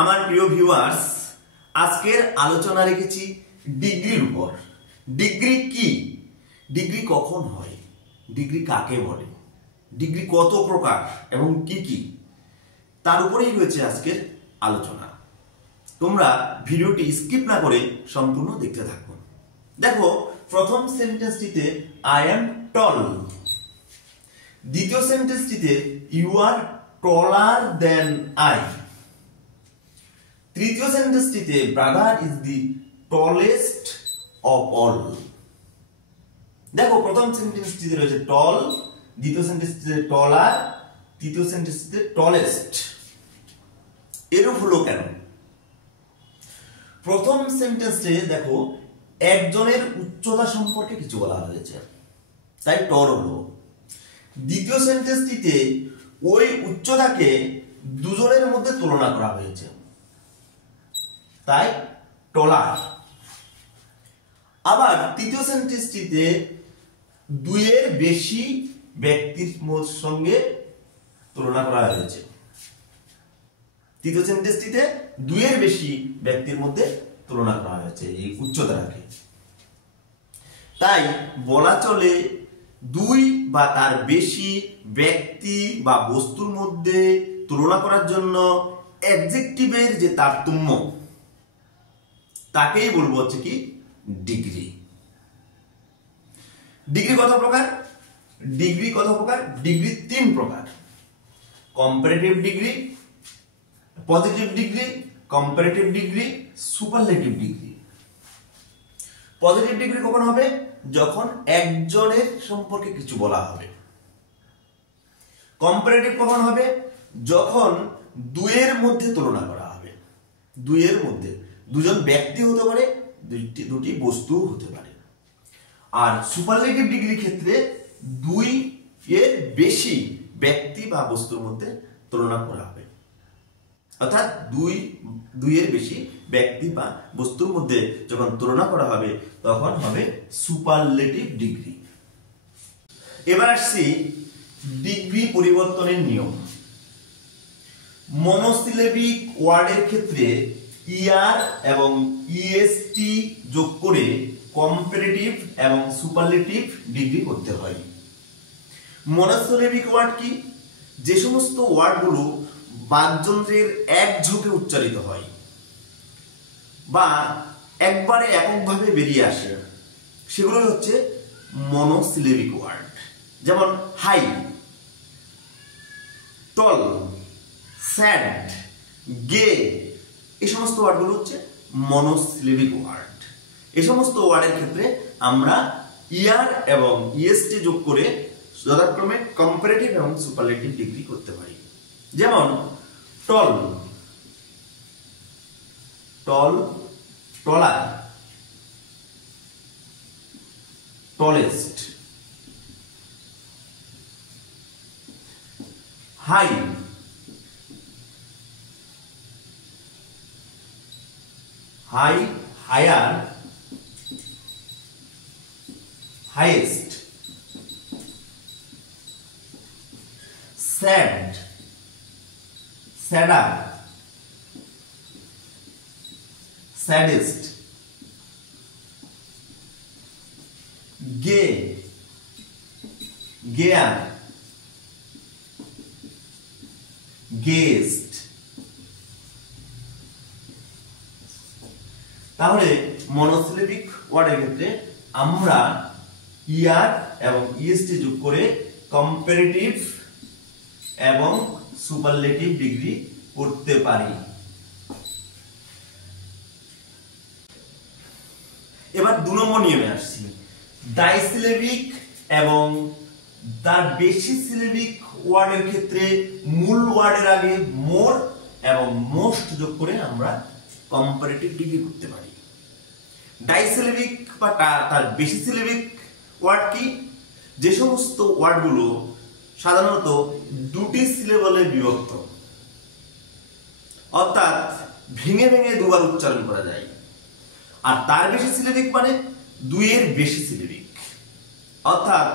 আমার প্রিয় ভিউয়ার্স, আজকের আলোচনা রেখেছি ডিগ্রির উপর। ডিগ্রি কি, ডিগ্রি কখন হয়, ডিগ্রি কাকে বলে, ডিগ্রি কত প্রকার এবং কি কি, তার উপরেই রয়েছে আজকের আলোচনা। তোমরা ভিডিওটি স্কিপ না করে সম্পূর্ণ দেখতে থাকো। দেখো, প্রথম সেন্টেন্সটিতে আই এম টল, দ্বিতীয় সেন্টেন্সটিতে you R trawler than I, তৃতীয় সেন্টেন্সটিতে brother is the tallest of all. দেখো, প্রথম সেন্টেন্সটিতে রয়েছে টল, দ্বিতীয় সেন্টেন্সটিতে টলার, তৃতীয় সেন্টেন্সটিতে টলেস্ট। এরূপ হলো কেন? প্রথম সেন্টেন্সে দেখো একজনের উচ্চতা সম্পর্কে কিছু বলা হয়েছে, তাই টল হলো। দ্বিতীয় সেন্টেন্সটিতে ওই উচ্চতাকে দুজনের মধ্যে তুলনা করা হয়েছে, তাই টলার। আবার তৃতীয় সেন্টেন্সটিতে দুইয়ের বেশি ব্যক্তির সঙ্গে তুলনা করা হয়েছে, তৃতীয় সেন্টেন্সটিতে দুইয়ের বেশি ব্যক্তির মধ্যে তুলনা করা হয়েছে এই উচ্চতাকে। তাই বলা চলে দুই বা তার বেশি ব্যক্তি বা বস্তুর মধ্যে তুলনা করার জন্য অ্যাডজেক্টিভের যে তারতম্য, তাকেই বলবো হচ্ছে কি ডিগ্রি। ডিগ্রি কত প্রকার? ডিগ্রি কত প্রকার? ডিগ্রি তিন প্রকার: comparative degree, positive degree, comparative degree, superlative degree. Positive degree কখন হবে? যখন একজনের সম্পর্কে কিছু বলা হবে। কম্পারেটিভ কখন হবে? যখন দুইয়ের মধ্যে তুলনা করা হবে। দুইয়ের মধ্যে দুজন ব্যক্তি হতে পারে, দুটি বস্তু হতে পারে। আর সুপারলেটিভ ডিগ্রির ক্ষেত্রে দুই এর বেশি ব্যক্তি বা বস্তুর মধ্যে তুলনা করা হবে, অর্থাৎ দুইয়ের বেশি ব্যক্তি বা বস্তুর মধ্যে যখন তুলনা করা হবে তখন হবে সুপারলেটিভ ডিগ্রি। এবার আসছি ডিগ্রি পরিবর্তনের নিয়ম। মনোসিলেবিক ওয়ার্ডের ক্ষেত্রে ইআর এবং ইএসটি যোগ করে কম্পারেটিভ এবং সুপারলেটিভ ডিগ্রি করতে হয়। মনোসিলেবিক ওয়ার্ড কি? যে সমস্ত ওয়ার্ডগুলো বাকযন্ত্রের এক ঝোঁকে উচ্চারিত হয় বা একবারে এককভাবে বেরিয়ে আসে, সেগুলো হচ্ছে মনোসিলেবিক ওয়ার্ড। যেমন হাই, টল, স্যাড, গে, এই সমস্ত ওয়ার্ডগুলো হচ্ছে মনোসিলেবিক ওয়ার্ড। এই সমস্ত ওয়ার্ডের ক্ষেত্রে আমরা ইআর এবং ইএসটি যোগ করে যথাক্রমে কম্পারেটিভ এবং সুপারলেটিভ ডিগ্রি করতে পারি। যেমন tall, tall, taller, tallest. High, high, higher, highest. Sad, sadder, saddest. Gay, gayer, gayest. তাহলে মনোসিলেবিক ওয়ার্ডের ক্ষেত্রে আমরা ইআর এবং ইএসটি যোগ করে কম্পারেটিভ এবং সুপারলেটিভ ডিগ্রি করতে পারি। এবার 2 নম্বর নিয়মে আসছি। ডাইসিলেবিক এবং তার বেশি সিলেবিক ওয়ার্ডের ক্ষেত্রে মূল ওয়ার্ডের আগে মোর এবং মোস্ট যোগ করে আমরা কম্পারেটিভ ডিগ্রি করতে পারি। ডাইসিলেবিক বা তার বেশি সিলেবিক ওয়ার্ড কি? যে সমস্ত ওয়ার্ডগুলো সাধারণত দুটি সিলেবলে বিভক্ত, অর্থাৎ ভেঙে ভেঙে দুবার উচ্চারণ করা যায়। আর তার বেশি সিলেবিক মানে দুইয়ের বেশি সিলেবিক, অর্থাৎ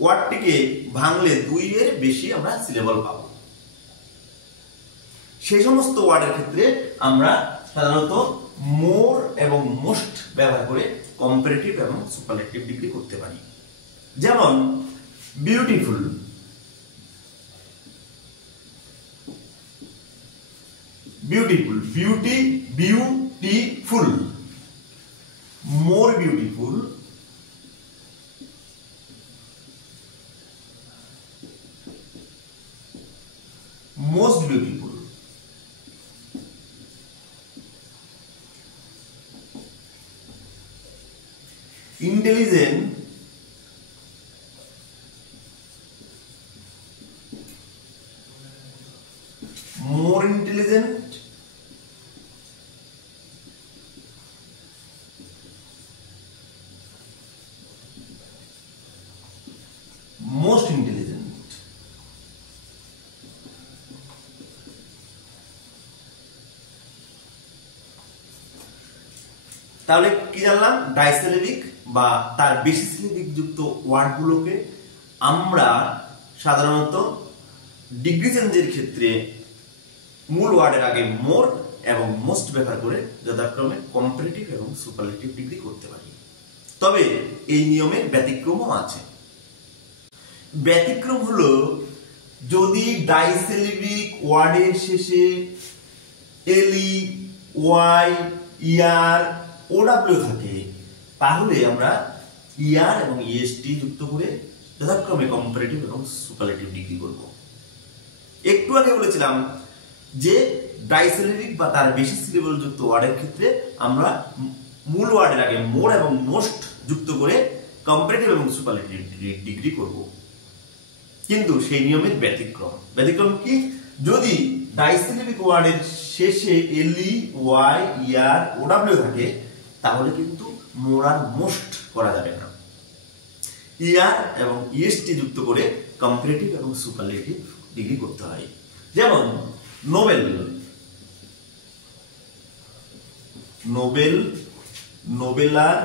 ওয়ার্ডটিকে ভাঙলে দুইয়ের বেশি আমরা সিলেবল পাবো। সেই সমস্ত ওয়ার্ডের ক্ষেত্রে আমরা সাধারণত মোর এবং মোস্ট ব্যবহার করে কম্পারেটিভ এবং সুপারলেটিভ ডিগ্রি করতে পারি। যেমন beautiful, beautiful, beauty, beautiful, more beautiful, most beautiful, intelligent, more intelligent, most intelligent। তাহলে কি জানলাম? ডাইসিলেবিক বা তার বেশি সিলেবিক যুক্ত ওয়ার্ডগুলোকে আমরা সাধারণত ডিগ্রি চেঞ্জের ক্ষেত্রে মূল ওয়ার্ডের আগে মোর এবং মোস্ট ব্যবহার করে যথাক্রমে কম্পারেটিভ এবং সুপারলেটিভ ডিগ্রি করতে পারি। তবে এই নিয়মের ব্যতিক্রমও আছে। ব্যতিক্রম হলো যদি ডাইসিলেবিক ওয়ার্ডের শেষে এলি, ওয়াই, ইয়ার, ওডাব্লিউ থাকে, তাহলে আমরা ইয়ার এবং ইএসটি যুক্ত করে যথাক্রমে কম্পারেটিভ এবং সুপারলেটিভ ডিগ্রি করব। একটু আগে বলেছিলাম যে ডাইসিলেবিক বা তার বেশি সিলেবল যুক্ত ওয়ার্ডের ক্ষেত্রে আমরা মূল ওয়ার্ডের আগে মোর এবং মোস্ট যুক্ত করে কম্পারেটিভ এবং সুপারলেটিভ ডিগ্রি করব। কিন্তু সেই নিয়মের ব্যতিক্রম কি? যদি ডাইসিলেবিক ওয়ার্ডের শেষে এলি, ওয়াই, ইয়ার, ওডাব্লিউ থাকে, তাহলে কিন্তু মোর আর মোস্ট করা যাবে না। ইয়ার এবং ইএসটি যুক্ত করে কম্পারেটিভ এবং সুপারলেটিভ ডিগ্রি করতে হয়। যেমন noble, noble, nobler,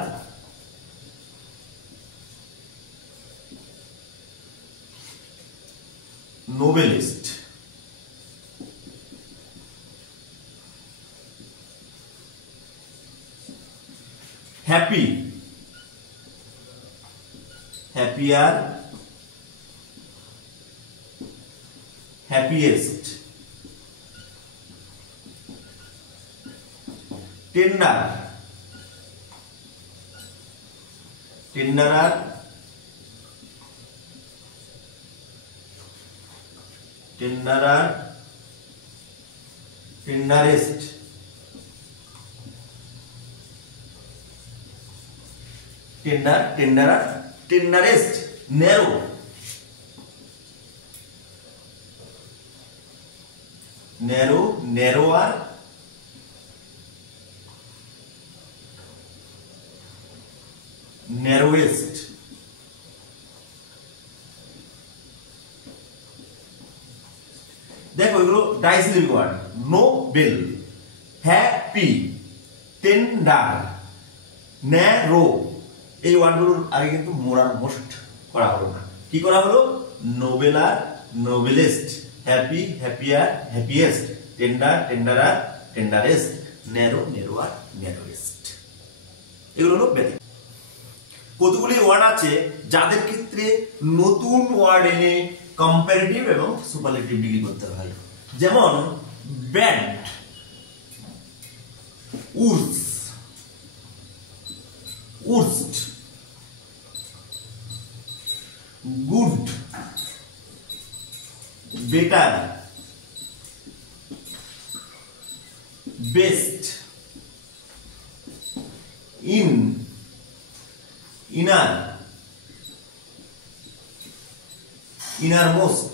noblest, happy, happier, happiest, tender, tenderer, tenderer, tenderest, tender, tenderer, tenderest, narrow, narrow, narrower, narrowest. দেখো এগুলো disyllabic word. Noble, happy, tender, narrow, এই ওয়ার্ডগুলোর আগে কিন্তু মোর আর মোস্ট করা হলো না। কি করা হলো? Nobler, noblest, happy, happier, happiest, tender, tenderer, tenderest, narrow, narrower, narrowest. এগুলো হলো ব্যতিক্রম। কতগুলি ওয়ার্ড আছে যাদের ক্ষেত্রে নতুন ওয়ার্ড এনে কম্পারেটিভ এবং সুপারলেটিভ ডিগ্রি করতে হয়। যেমন bad, worse, worst, good, better, best, in, inner, innermost,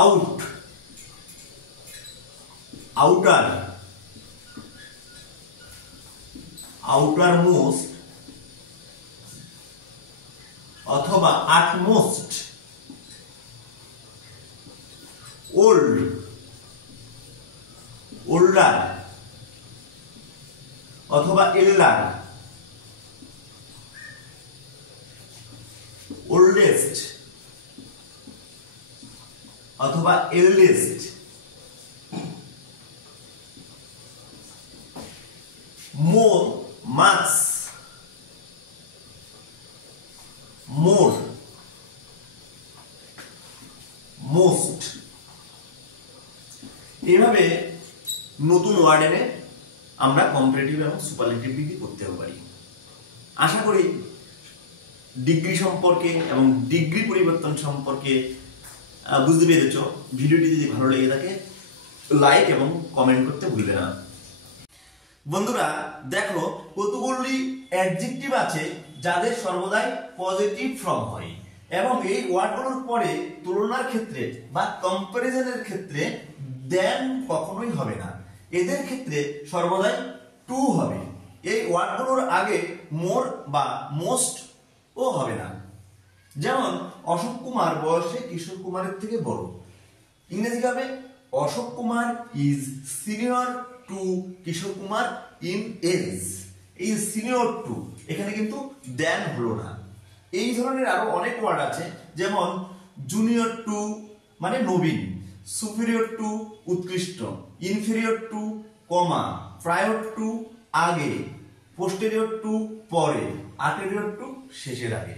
out, outer, outermost অথবা utmost, old, older অথবা elder, oldest, অথবা এল্ডেস্ট, মোর, মাক্স, মোর, মোস্ট। এইভাবে নতুন ওয়ার্ড এনে আমরা কম্পারেটিভ এবং সুপারলেটিভ ডিগ্রি করতেও পারি। আশা করি ডিগ্রি সম্পর্কে এবং ডিগ্রি পরিবর্তন সম্পর্কে বুঝতে পেরেছ। ভিডিওটি যদি ভালো লেগে থাকে লাইক এবং কমেন্ট করতে ভুলবে না। বন্ধুরা দেখো, কতগুলি অ্যাডজেক্টিভ আছে যাদের সর্বদাই পজিটিভ ফর্ম হয় এবং এই ওয়ার্ডগুলোর পরে তুলনার ক্ষেত্রে বা কম্পারিজনের ক্ষেত্রে দেন কখনোই হবে না, এদের ক্ষেত্রে সর্বদাই টু হবে। এই ওয়ার্ডগুলোর আগে মোর বা মোস্ট ও হবে না। যেমন অশোক কুমার বয়সে কিশোর কুমারের থেকে বড়, ইংরেজি হবে Ashok Kumar is senior to Kishore Kumar in age. এই সিনিয়র টু এখানে কিন্তু দেন হলো না। এই ধরনের আরো অনেক ওয়ার্ড আছে, যেমন জুনিয়র টু মানে নবীন, সুপিরিয়র টু উৎকৃষ্ট, ইনফেরিয়র টু কমা, প্রায়র টু আগে, পোস্টেরিয়র টু পরে, আটেরিয়র টু শেষের আগে।